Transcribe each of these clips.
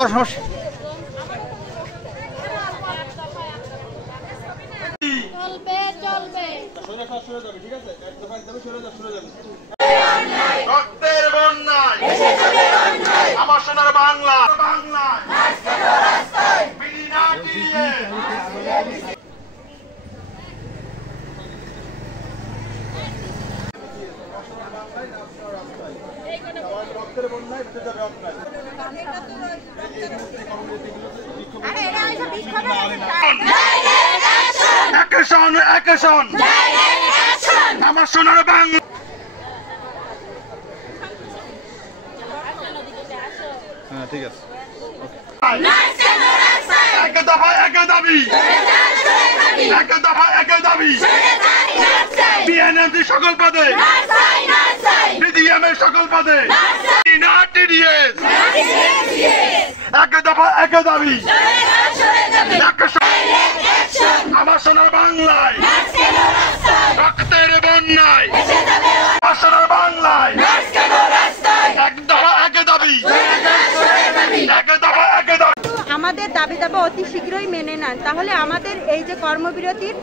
রক্তের বন্যায় আমার সোনার বাংলা আমার সোনার বাংলা। হ্যাঁ ঠিক আছে। এক দফা এক দাবি, এক দফা এক দাবি, বিএনএমসি সকল পদে, বিডিএমের সকল পদে, এক দফা এক দাবি, আমার সোনার বাংলায় রক্তের বন্যায়, আমার সোনার বাংলায় এক দফা এক দাবি, এক দফা এক দাবি। আমাদের দাবি দাবা অতি শীঘ্রই মেনে নেন, তাহলে আমাদের এই যে কর্মবিরতির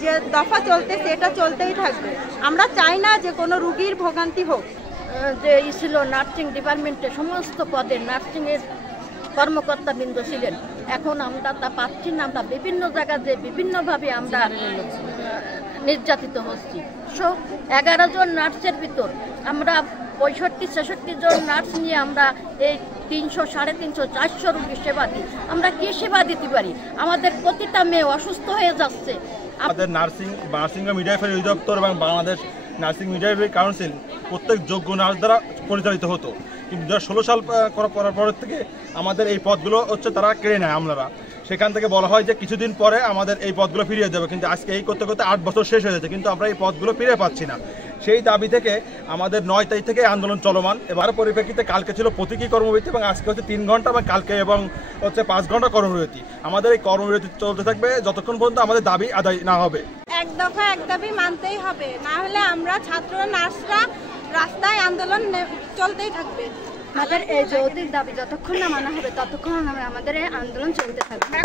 যে দফা চলতেছে এটা চলতেই থাকবে। আমরা চাই না যে কোনো রুগীর ভোগান্তি হোক। যে ছিল নার্সিং ডিপার্টমেন্টে সমস্ত পদে নার্সিংয়ের কর্মকর্তাবৃন্দ ছিলেন, এখন আমরা তা পাচ্ছি না। আমরা বিভিন্ন জায়গাতে বিভিন্নভাবে আমরা নির্যাতিত হচ্ছি। 11 জন নার্সের ভিতর আমরা 65-66 জন নার্স নিয়ে আমরা এই 300, 350, 400 রোগীর সেবা দিই। আমরা কি সেবা দিতে পারি? আমাদের প্রতিটা মেয়ে অসুস্থ হয়ে যাচ্ছে। আমাদের নার্সিং ও মিডওয়াইফারি অধিদপ্তর এবং বাংলাদেশ নার্সিং মিডওয়াইফারি কাউন্সিল প্রত্যেক যোগ্য নার্স দ্বারা পরিচালিত হতো, কিন্তু 2016 সাল করার পরের থেকে আমাদের এই পদগুলো তারা কেড়ে নেয়। আমরা সেখান থেকে বলা হয় যে কিছুদিন পরে আমাদের এই পদগুলো ফিরিয়ে দেবে, কিন্তু আজকে এই করতে করতে 8 বছর শেষ হয়ে যাচ্ছে, কিন্তু আমরা এই পদগুলো ফিরে পাচ্ছি না। সেই দাবি থেকে আমাদের 9 তারিখ থেকে আন্দোলন চলমান। এবার পরিপ্রেক্ষিতে কালকে ছিল প্রতীকী কর্মবিরতি এবং আজকে 3 ঘন্টা এবং কালকে এবং 5 ঘন্টা কর্মবিরতি। আমাদের এই কর্মবিরতি চলতে থাকবে যতক্ষণ পর্যন্ত আমাদের দাবি আদায় না হবে। এক দফা এক দাবি মানতেই হবে, না হলে আমরা ছাত্র নার্সরা রাস্তায় আন্দোলন চলতেই থাকবে। আমাদের এই যৌক্তিক দাবি যতক্ষণ না মানা হবে ততক্ষণ আমাদের এই আন্দোলন চলতে থাকবে।